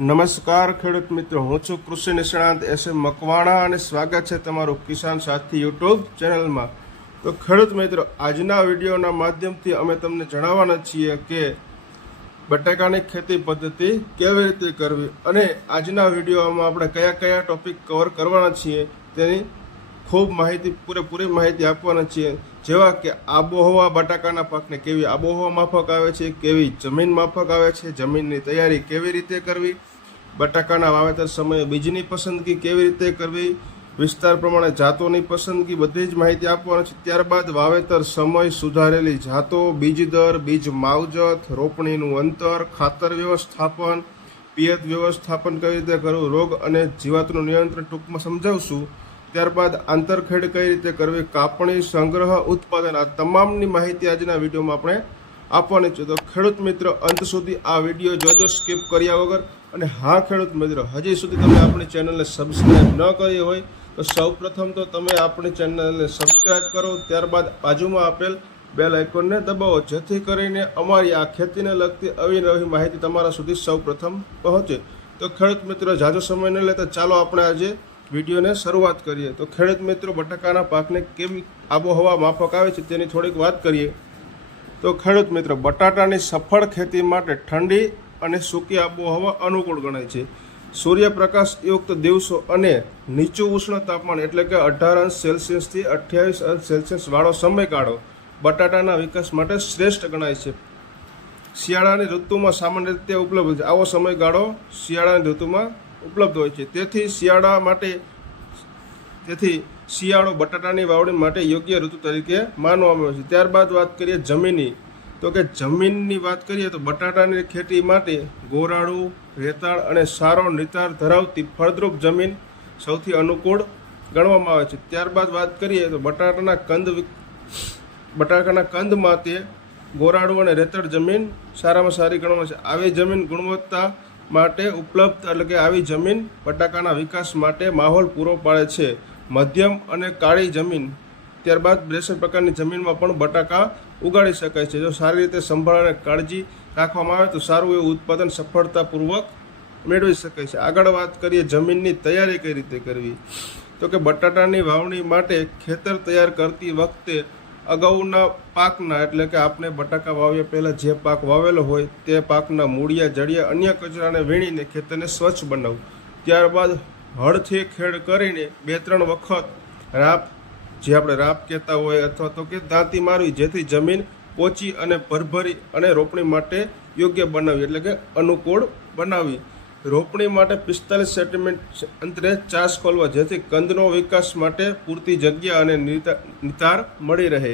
નમસ્કાર ખેડૂત મિત્રો, હું છું કૃષિ નિષ્ણાંત એસ.એમ. મકવાણા અને સ્વાગત છે તમારું કિસાન સાથી યુટ્યુબ ચેનલમાં. તો ખેડૂત મિત્રો, આજના વિડીયોના માધ્યમથી અમે તમને જણાવવાના છીએ કે બટાકાની ખેતી પદ્ધતિ કેવી રીતે કરવી અને આજના વિડીયોમાં આપણે કયા કયા ટોપિક કવર કરવાના છીએ તેની ખૂબ માહિતી, પૂરેપૂરી માહિતી આપવાના છીએ. જેવા કે આબોહવા બટાકાના પાકને કેવી આબોહવા માફક આવે છે, કેવી જમીન માફક આવે છે, જમીનની તૈયારી કેવી રીતે કરવી, બટાકાના વાવેતર સમયે બીજની પસંદગી કેવી રીતે કરવી, વિસ્તાર પ્રમાણે જાતોની પસંદગી, બધી જ માહિતી આપવાની છે. ત્યારબાદ વાવેતર સમય, સુધારેલી જાતો, બીજ દર, બીજ માવજત, રોપણીનું અંતર, ખાતર વ્યવસ્થાપન, પિયત વ્યવસ્થાપન કઈ રીતે કરવું, રોગ અને જીવાતનું નિયંત્રણ ટૂંકમાં સમજાવશું. ત્યારબાદ આંતરખેડ કઈ રીતે કરવી, કાપણી, સંગ્રહ, ઉત્પાદન, આ તમામની માહિતી આજના વિડીયોમાં આપણે આપવાની છે. તો ખેડૂત મિત્રો, અંત સુધી આ વિડીયો જોજો સ્કીપ કર્યા વગર. અને હા ખેડૂત મિત્રો, હજી સુધી તમે આપણી ચેનલને સબસ્ક્રાઈબ ન કરી હોય તો સૌપ્રથમ તો તમે આપણી ચેનલને સબસ્ક્રાઈબ કરો, ત્યારબાદ બાજુમાં આપેલ બેલ આઇકોનને દબાવો, જેથી કરીને અમારી આ ખેતીને લગતી અવિનવી માહિતી તમારા સુધી સૌપ્રથમ પહોંચે. તો ખેડૂત મિત્રો, ઝાઝો સમય ન લેતા ચાલો આપણે આજે વિડીયોને શરૂઆત કરીએ. તો ખેડૂત મિત્રો, બટાકાના પાકને કેવી આબોહવા માફક આવે છે તેની થોડીક વાત કરીએ. તો ખેડૂત મિત્રો, બટાટાની સફળ ખેતી માટે ઠંડી અને સૂકી આબોહવા અનુકૂળ ગણાય છે. સૂર્યપ્રકાશયુક્ત દિવસો અને નીચું ઉષ્ણ તાપમાન એટલે કે 18°C થી 28°C વાળો સમયગાળો બટાટાના વિકાસ માટે શ્રેષ્ઠ ગણાય છે. શિયાળાની ઋતુમાં સામાન્ય રીતે ઉપલબ્ધ છે. આવો સમયગાળો શિયાળાની ઋતુમાં ઉપલબ્ધ હોય છે. તેથી શિયાળો બટાટાની વાવણી માટે યોગ્ય ઋતુ તરીકે માનવામાં આવે છે. ત્યારબાદ વાત કરીએ જમીનની. તો કે જમીનની વાત કરીએ તો બટાટાની ખેતી માટે ગોરાળું, રેતાળ અને સારો નિતાર ધરાવતી ફળદ્રુપ જમીન સૌથી અનુકૂળ ગણવામાં આવે છે. ત્યારબાદ વાત કરીએ તો બટાકાના કંદ માટે ગોરાળું અને રેતાળ જમીન સારામાં સારી ગણવામાં છે. આવી જમીન ગુણવત્તા માટે ઉપલબ્ધ, એટલે કે આવી જમીન બટાકાના વિકાસ માટે માહોલ પૂરો પાડે છે. મધ્યમ અને કાળી જમીન, ત્યારબાદ બ્રેસર પ્રકારની જમીનમાં પણ બટાકા ઉગાડી શકાય છે. જો સારી રીતે સંભાળ અને કાળજી રાખવામાં આવે તો સારું એવું ઉત્પાદન સફળતાપૂર્વક મેળવી શકાય છે. આગળ વાત કરીએ જમીનની તૈયારી કઈ રીતે કરવી. તો કે બટાટાની વાવણી માટે ખેતર તૈયાર કરતી વખતે અગાઉના પાકના, એટલે કે આપણે બટાકા વાવ્યા પહેલાં જે પાક વાવેલો હોય તે પાકના મૂળિયા, જડિયા, અન્ય કચરાને વીણીને ખેતરને સ્વચ્છ બનાવવું. ત્યારબાદ હળથી ખેડ કરીને 2-3 વખત જે આપણે રાપ કહેતા હોય અથવા તો કે દાંતી મારવી, જેથી જમીન પોચી અને ભરભરી અને રોપણી માટે યોગ્ય બનાવી, એટલે કે અનુકૂળ બનાવી. રોપણી માટે 45 સેન્ટીમીટર અંતરે ચાસ ખોલવા, જેથી કંદનો વિકાસ માટે પૂરતી જગ્યા અને નિતાર મળી રહે.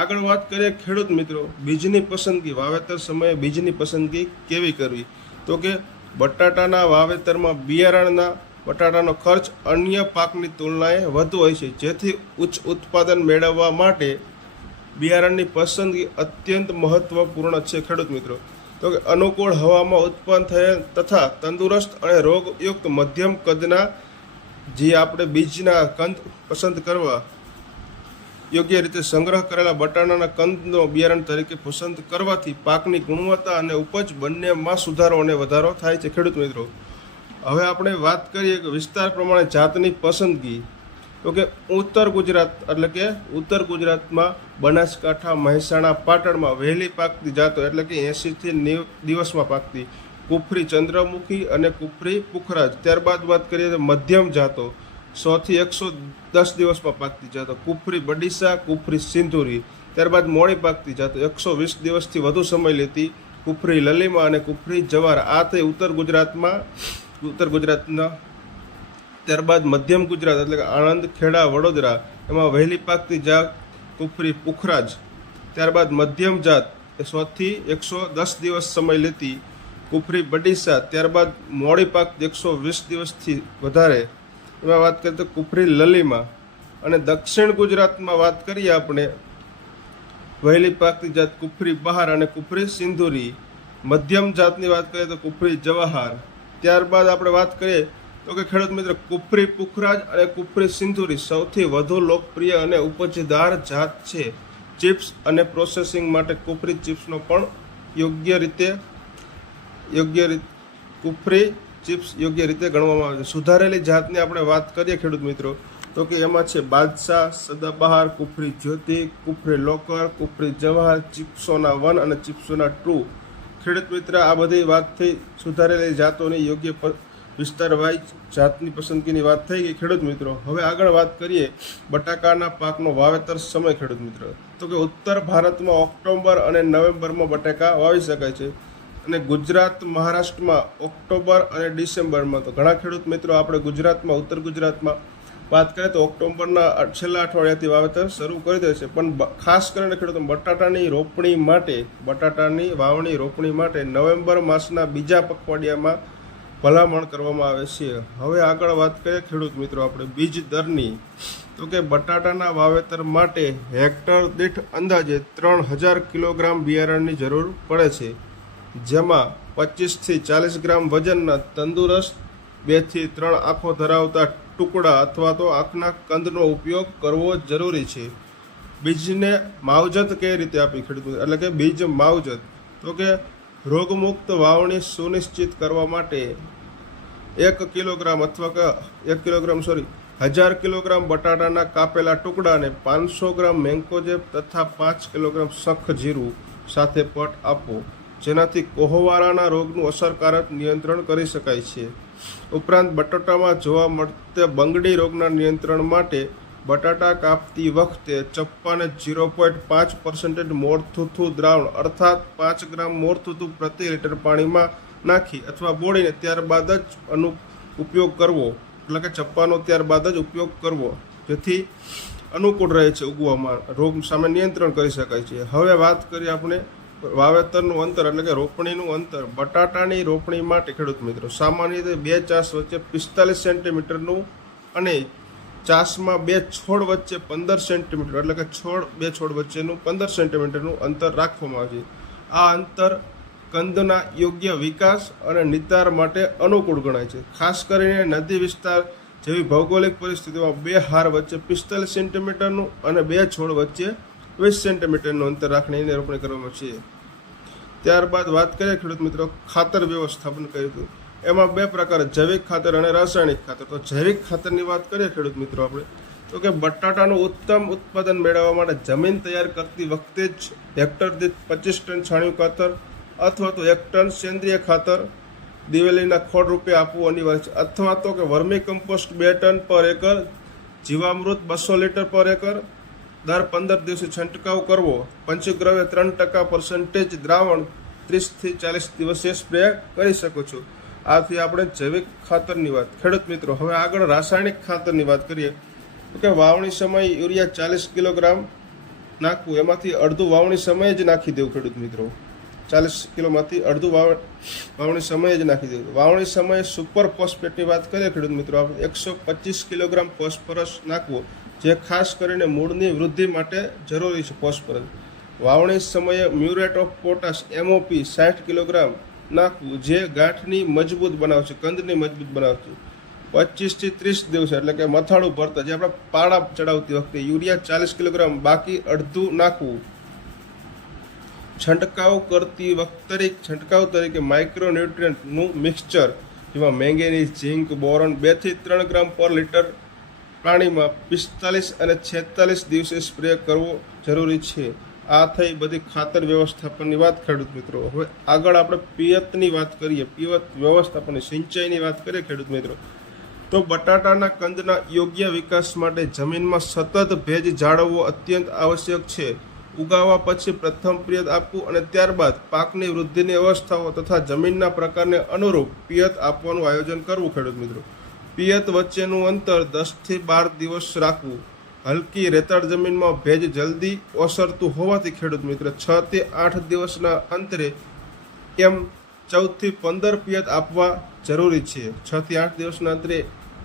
આગળ વાત કરીએ ખેડૂત મિત્રો બીજની પસંદગી. વાવેતર સમયે બીજની પસંદગી કેવી કરવી. તો કે બટાટાના વાવેતરમાં બટાટાનો ખર્ચ અન્ય પાકની તુલનાએ વધુ હોય છે. જેથી ઉચ્ચ ઉત્પાદન મેળવવા માટે બિયારણની પસંદગી અત્યંત મહત્વપૂર્ણ છે. ખેડૂત મિત્રો, તો કે અનુકૂળ હવામાં ઉત્પન્ન થયેલ તથા તંદુરસ્ત અને રોગયુક્ત મધ્યમ કદના જે આપણે બીજના કંદ પસંદ કરવા, યોગ્ય રીતે સંગ્રહ કરેલા બટાટાના કંદનો બિયારણ તરીકે પસંદ કરવાથી પાકની ગુણવત્તા અને ઉપજ બંનેમાં સુધારો અને વધારો થાય છે. ખેડૂત મિત્રો, હવે આપણે વાત કરીએ કે વિસ્તાર પ્રમાણે જાતની પસંદગી. તો કે ઉત્તર ગુજરાતમાં બનાસકાંઠા, મહેસાણા, પાટણમાં વહેલી પાકતી જાતો, એટલે કે 80 થી 90 દિવસમાં પાકતી કુફરી ચંદ્રમુખી અને કુફરી પુખરાજ. ત્યારબાદ વાત કરીએ તો મધ્યમ જાતો 100 થી 110 દિવસમાં પાકતી જાતો કુફરી બડીસા, કુફરી સિંધુરી. ત્યારબાદ મોડી પાકતી જાતો 120 દિવસથી વધુ સમય લેતી કુફરી લલીમા અને કુફરી જવાર. આ થઈ ઉત્તર ગુજરાતના. ત્યારબાદ મધ્યમ ગુજરાત, એટલે કે આણંદ, ખેડા, વડોદરા, એમાં વહેલી પાકતી જાત કુફરી પુખરાજ. ત્યારબાદ મધ્યમ જાત 100 થી 110 દિવસ સમય લેતી કુફરી બડીસા. ત્યારબાદ મોડી પાકતી 120 દિવસથી વધારે, એમાં વાત કરીએ તો કુફરી લલીમા. અને દક્ષિણ ગુજરાતમાં વાત કરીએ આપણે વહેલી પાકતી જાત કુફરી બહાર અને કુફરી સિંધુરી. મધ્યમ જાતની વાત કરીએ તો કુફરી જવાહર. ત્યારબાદ આપણે વાત કરીએ તો કે ખેડૂત મિત્ર કુફરી પુખરાજ અને કુફરી સિંધુરી સૌથી વધુ લોકપ્રિય અને ઉપજદાર જાત છે. ચિપ્સ અને પ્રોસેસિંગ માટે કુફરી ચિપ્સનો પણ યોગ્ય રીતે કુફરી ચિપ્સ યોગ્ય રીતે ગણવામાં આવે છે. સુધારેલી જાતની આપણે વાત કરીએ ખેડૂત મિત્રો તો કે એમાં છે બાદશાહ, સદાબહાર, કુફરી જ્યોતિ, કુફરી લોકર, કુફરી જવાહર, ચિપ્સોના 1 અને ચિપ્સોના 2. ખેડૂત મિત્ર આ બધી વાત થઈ સુધારેલી જાતોની યોગ્ય વિસ્તાર વાઇઝ જાતની પસંદગીની વાત થઈ ગઈ ખેડૂત મિત્રો. હવે આગળ વાત કરીએ બટાકાના પાકનો વાવેતર સમય ખેડૂત મિત્રો. તો કે ઉત્તર ભારતમાં ઓક્ટોબર અને નવેમ્બરમાં બટાકા વાવી શકાય છે અને ગુજરાત મહારાષ્ટ્રમાં ઓક્ટોબર અને ડિસેમ્બરમાં. તો ઘણા ખેડૂત મિત્રો આપણે ગુજરાતમાં ઉત્તર ગુજરાતમાં વાત કરીએ તો ઓક્ટોબરના છેલ્લા અઠવાડિયાથી વાવેતર શરૂ કરી દે છે. પણ ખાસ કરીને ખેડૂતો બટાટાની વાવણી રોપણી માટે નવેમ્બર માસના બીજા પખવાડિયામાં ભલામણ કરવામાં આવે છે. હવે આગળ વાત કરીએ ખેડૂત મિત્રો આપણે બીજ દરની. તો કે બટાટાના વાવેતર માટે હેક્ટર દીઠ અંદાજે 3000 કિલોગ્રામ બિયારણની જરૂર પડે છે, જેમાં 25થી 40 ગ્રામ વજનના તંદુરસ્ત 2 થી 3 આંખો ધરાવતા ટુકડા અથવા તો આંખના કંદનો ઉપયોગ કરવો જરૂરી છે. બીજને માવજત કઈ રીતે આપી ખેડૂત મિત્રો, એટલે કે બીજ માવજત. તો કે રોગમુક્ત વાવણી સુનિશ્ચિત કરવા માટે 1 કિલોગ્રામ 1000 કિલોગ્રામ બટાટાના કાપેલા ટુકડાને 500 ગ્રામ મેન્કોજેબ તથા 5 કિલોગ્રામ સખ જીરું સાથે પટ આપો, જેનાથી કોહવારાના રોગનું અસરકારક નિયંત્રણ કરી શકાય છે. ઉપરાંત બટાટામાં જોવા મળતા બંગડી રોગના નિયંત્રણ માટે બટાટા કાપતી વખતે ચપ્પાને 0.5% મોરથૂથું દ્રાવણ અર્થાત 5 ગ્રામ મોરથૂથું પ્રતિ લીટર પાણીમાં નાખી અથવા બોળીને ત્યારબાદ જ ઉપયોગ કરવો, એટલે કે ચપ્પાનો ત્યારબાદ જ ઉપયોગ કરવો, જેથી અનુકૂળ રહે છે ઉગવામાં, રોગ સામે નિયંત્રણ કરી શકાય છે. હવે વાત કરીએ આપણે વાવેતરનું અંતર એટલે કે રોપણીનું અંતર. બટાટાની રોપણી માટે ખેડૂત મિત્રો સામાન્ય રીતે 2 ચાસ વચ્ચે 45 સેન્ટીમીટરનું અને ચાસમાં 2 છોડ વચ્ચે 15 સેન્ટીમીટર એટલે કે 2 છોડ વચ્ચેનું 15 સેન્ટીમીટરનું અંતર રાખવામાં આવે છે. આ અંતર કંદના યોગ્ય વિકાસ અને નિતાર માટે અનુકૂળ ગણાય છે. ખાસ કરીને નદી વિસ્તાર જેવી ભૌગોલિક પરિસ્થિતિમાં 2 હાર વચ્ચે 45 સેન્ટીમીટરનું અને 2 છોડ વચ્ચે 20 સેન્ટીમીટરનું અંતર રાખીને રોપણી કરવામાં છે. ત્યારબાદ વાત કરીએ ખેડૂત મિત્રો ખાતર વ્યવસ્થાપન કર્યું. એમાં 2 પ્રકાર, જૈવિક ખાતર અને રાસાયણિક ખાતર. તો જૈવિક ખાતરની વાત કરીએ ખેડૂત મિત્રો આપણે તો કે બટાટાનું ઉત્તમ ઉત્પાદન મેળવવા માટે જમીન તૈયાર કરતી વખતે જ હેક્ટર દીઠ 25 ટન છાણિયું ખાતર અથવા તો 1 ટન સેન્દ્રિય ખાતર દિવેલીના ખોળ રૂપે આપવું અનિવાર્ય છે, અથવા તો કે વર્મી કમ્પોસ્ટ 2 ટન પર એકર, જીવામૃત 200 લીટર પર એકર, દર 15 દિવસે છંટકાવ કરવો. પંચગ્રવ્ય 3% દ્રાવણ 30 થી 40 દિવસે સ્પ્રે કરી શકો છો. આથી આપણે જૈવિક ખાતરની વાત. ખેડૂત મિત્રો હવે આગળ રાસાયણિક ખાતરની વાત કરીએ તો કે વાવણી સમયે યુરિયા 40 કિલોગ્રામ નાખવું, એમાંથી અડધું વાવણી સમયે જ નાખી દેવું ખેડૂત મિત્રો. 40 કિલોમાંથી અડધું વાવણી સમયે જ નાખી દેવું. વાવણી સમયે સુપર ફોસ્ફેટની વાત કરીએ ખેડૂત મિત્રો આપણે 125 કિલોગ્રામ ફોસ્ફરસ નાખવો, જે ખાસ કરીને મૂળની વૃદ્ધિ માટે જરૂરી છે ફોસ્ફરસ. વાવણી સમયે muriate of potash MOP 60 kilogram નાખવું, જે ગાંઠની મજબૂત બનાવશે, કંદની મજબૂત બનાવશે. 25 થી 30 દિવસે એટલે કે મથાળું ભરતા જે આપણે પાળા ચડાવતી વખતે યુરિયા 40 કિલોગ્રામ બાકી અડધું નાખવું. છંટકાવ તરીકે માઇક્રોન્યુટ્રિયન્ટનું મિક્સચર જેમાં મેંગેનીઝ, ઝીંક, બોરોન 2 થી 3 ગ્રામ પર લીટર પાણીમાં 45 અને 46 દિવસે સ્પ્રે કરવો જરૂરી છે. આ થઈ બધી ખાતર વ્યવસ્થાપનની વાત ખેડૂત મિત્રો. હવે આગળ આપણે પિયતની વાત કરીએ, પિયત વ્યવસ્થાપનની સિંચાઈની વાત કરીએ ખેડૂત મિત્રો તો બટાટાના કંદના યોગ્ય વિકાસ માટે જમીનમાં સતત ભેજ જાળવવો અત્યંત આવશ્યક છે. ઉગાવવા પછી પ્રથમ પિયત આપવું અને ત્યારબાદ પાકની વૃદ્ધિની અવસ્થાઓ તથા જમીનના પ્રકારને અનુરૂપ પિયત આપવાનું આયોજન કરવું ખેડૂત મિત્રો. પિયત વચ્ચેનું અંતર 10 થી 12 દિવસ રાખવું. હલકી રેતાળ જમીનમાં ભેજ જલ્દી ઓસરતું હોવાથી ખેડૂત મિત્ર 6 થી 8 દિવસના અંતરે એમ 14 થી 15 પિયત આપવા જરૂરી છે. 6 થી 8 દિવસના અંતરે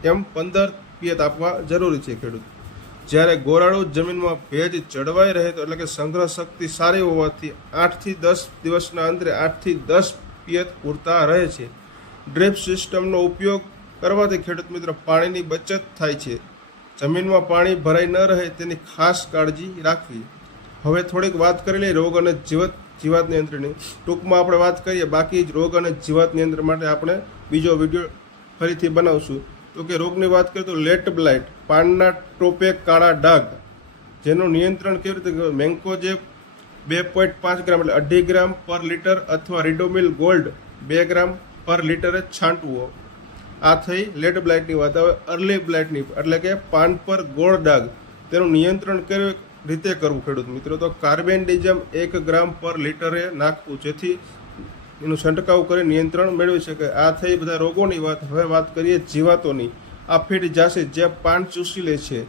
એમ 15 પિયત આપવા જરૂરી છે ખેડૂત. જ્યારે ગોરાળુ જમીનમાં ભેજ જળવાઈ રહે તો એટલે કે સંગ્રહ શક્તિ સારી હોવાથી 8 થી 10 દિવસના અંતરે 8 થી 10 પિયત પૂરતા રહે છે. ડ્રીપ સિસ્ટમનો ઉપયોગ કરવાથી ખેડૂત મિત્રો પાણીની બચત થાય છે. જમીનમાં પાણી ભરાઈ ન રહે તેની ખાસ કાળજી રાખવી. હવે થોડીક વાત કરી લઈએ રોગ અને જીવાત નિયંત્રણની ટૂંકમાં આપણે વાત કરીએ. બાકી જ રોગ અને જીવાત નિયંત્રણ માટે આપણે બીજો વિડીયો ફરીથી બનાવશું. તો કે રોગની વાત કરીએ તો લેટ બ્લાઇટ, પાનના ટોપે કાળા ડાઘ, જેનું નિયંત્રણ કેવી રીતે? મેન્કોજેબ 2.5 ગ્રામ એટલે 2.5 ગ્રામ પર લિટર અથવા રિડોમિલ ગોલ્ડ 2 ગ્રામ પર લિટરે છાંટવો. આ થઈ લેટ બ્લાઇટની વાત. હવે અર્લી બ્લાઇટની એટલે કે પાન પર ગોળ ડાઘ, તેનું નિયંત્રણ કેવી રીતે કરવું ખેડૂત મિત્રો? તો કાર્બેન્ડિઝમ 1 ગ્રામ પર લિટરે નાખવું, જેથી એનું છંટકાવ કરી નિયંત્રણ મેળવી શકે. આ થઈ બધા રોગોની વાત. હવે વાત કરીએ જીવાતોની. આફિડ જાસીસ જે પાન ચૂસી લે છે,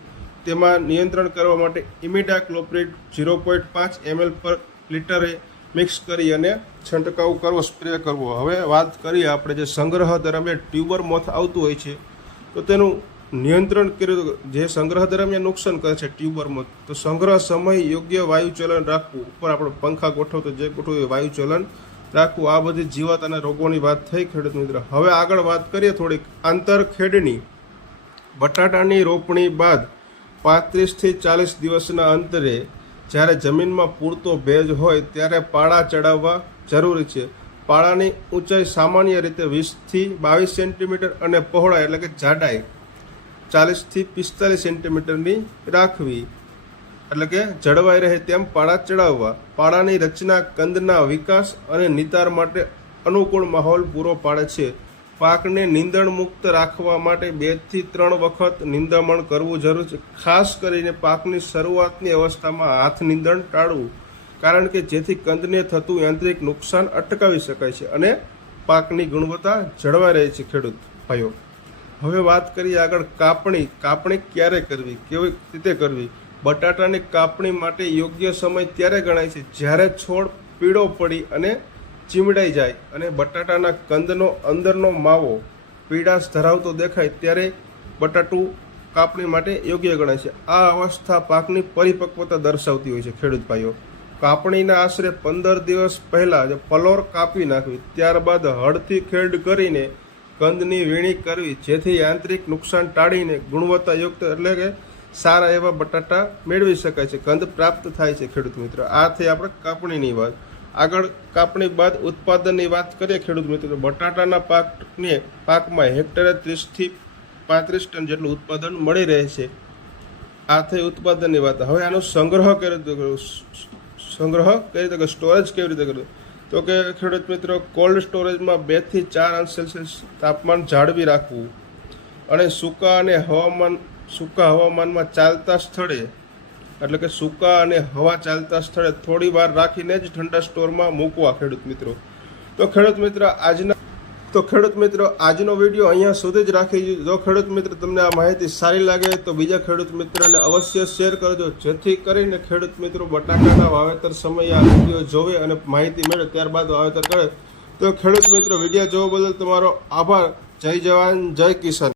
તેમાં નિયંત્રણ કરવા માટે ઇમિડાક્લોપ્રિડ 0.5 ml પર લિટરે મિક્સ કરી અને છંટકાવ કરવો, સ્પ્રે કરવો. હવે વાત કરીએ આપણે જે સંગ્રહ દરમિયાન ટ્યુબર મોથ આવતું હોય છે, તો તેનું નિયંત્રણ કર્યું. જે સંગ્રહ દરમિયાન નુકસાન કરે છે ટ્યુબર મોથ, તો સંગ્રહ સમય યોગ્ય વાયુચલન રાખવું. ઉપર આપણે પંખા ગોઠવતો જે ગોઠવું વાયુચલન રાખવું. આ બધી જીવાત અને રોગોની વાત થઈ ખેડૂત મિત્ર. હવે આગળ વાત કરીએ થોડીક આંતરખેડની. બટાટાની રોપણી બાદ 35 થી 40 દિવસના અંતરે જ્યારે જમીનમાં પૂરતો ભેજ હોય ત્યારે પાળા ચડાવવા જરૂરી છે. પાળાની ઊંચાઈ સામાન્ય રીતે 20 થી 22 સેન્ટીમીટર અને પહોળાઈ એટલે કે જાડાઈ 40 થી 45 સેન્ટીમીટરની રાખવી, એટલે કે જળવાઈ રહે તેમ પાળા ચડાવવા. પાળાની રચના કંદના વિકાસ અને નિતાર માટે અનુકૂળ માહોલ પૂરો પાડે છે. પાકને નીંદણ મુક્ત રાખવા માટે 2 થી 3 વખત નિંદામણ કરવું જરૂરી છે. ખાસ કરીને પાકની શરૂઆતની અવસ્થામાં હાથ નિંદણ ટાળવું, કારણ કે જેથી કંદને થતું યાંત્રિક નુકસાન અટકાવી શકાય છે અને પાકની ગુણવત્તા જળવાઈ રહે છે ખેડૂત ભાઈઓ. હવે વાત કરીએ આગળ કાપણી. કાપણી ક્યારે કરવી, કેવી રીતે કરવી? બટાટાની કાપણી માટે યોગ્ય સમય ત્યારે ગણાય છે જ્યારે છોડ પીળો પડી અને ચીમડાઈ જાય અને બટાટાના કંદનો અંદરનો માવો પીળાશ ધરાવતો દેખાય ત્યારે બટાટું કાપણી માટે યોગ્ય ગણાય છે. આ અવસ્થા પાકની પરિપક્વતા દર્શાવતી હોય છે ખેડૂત ભાઈઓ. કાપણીના આશરે 15 દિવસ પહેલાં પલોર કાપી નાખવી, ત્યારબાદ હળથી ખેડ કરીને કંદની વીણી કરવી, જેથી યાંત્રિક નુકસાન ટાળીને ગુણવત્તાયુક્ત એટલે કે સારા એવા બટાટા મેળવી શકાય છે, કંદ પ્રાપ્ત થાય છે ખેડૂત મિત્રો. આ થઈ આપણે કાપણીની વાત. આગળ કાપણી બાદ ઉત્પાદનની વાત કરીએ ખેડૂત મિત્રો. બટાટાના પાકમાં હેક્ટરે 30 થી 35 ટન જેટલું ઉત્પાદન મળી રહે છે. આ થઈ ઉત્પાદનની વાત. હવે આનો સંગ્રહ કેવી રીતે કરવો? સ્ટોરેજ કેવી રીતે કરવું? તો કે ખેડૂત મિત્રો કોલ્ડ સ્ટોરેજમાં 2 થી 4 અંશ સેલ્સિયસ તાપમાન જાળવી રાખવું અને સૂકા હવામાનમાં ચાલતા સ્થળે એટલે કે સૂકા અને હવા ચાલતા સ્થળે થોડી વાર રાખીને જ ઠંડા સ્ટોરમાં મૂકવા ખેડૂત મિત્રો. તો ખેડૂત મિત્રો આજનો વિડીયો અહીંયા સુધી જ રાખી. જો ખેડૂત મિત્ર તમને આ માહિતી સારી લાગે તો બીજા ખેડૂત મિત્રોને અવશ્ય શેર કરજો, જેથી કરીને ખેડૂત મિત્રો બટાકાના વાવેતર સમયે આ વિડીયો જોવે અને માહિતી મેળવે ત્યારબાદ વાવેતર કરે. તો ખેડૂત મિત્રો વિડીયો જોવા બદલ તમારો આભાર. જય જવાન જય કિસાન.